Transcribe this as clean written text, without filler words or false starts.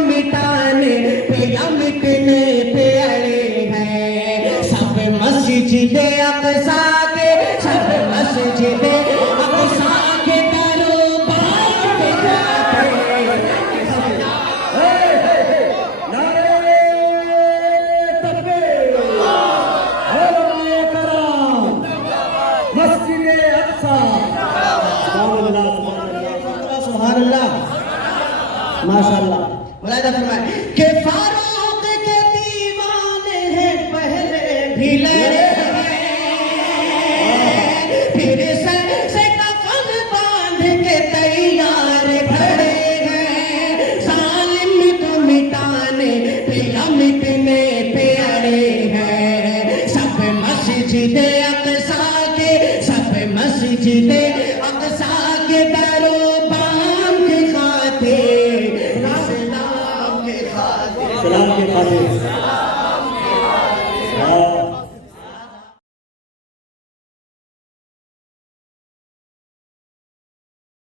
मिटाने पे या मिटने पे अड़े हैं। सब मस्जिद अक़सा के, सब मस्जिद अक़सा के दरबार पे जाते माशाअल्लाह। मुलाहिदा फरमाए कि फारूक के दीवाने हैं, पहले भी लड़े हैं, फिर से कफन बांध के तैयार खड़े हैं। जालिम को मिटाने पे या मिटने पे अड़े हैं। सब मस्जिद अक़सा के, सब मस्जिद अक़सा के दरबार के खातिर, सलाम के खातिर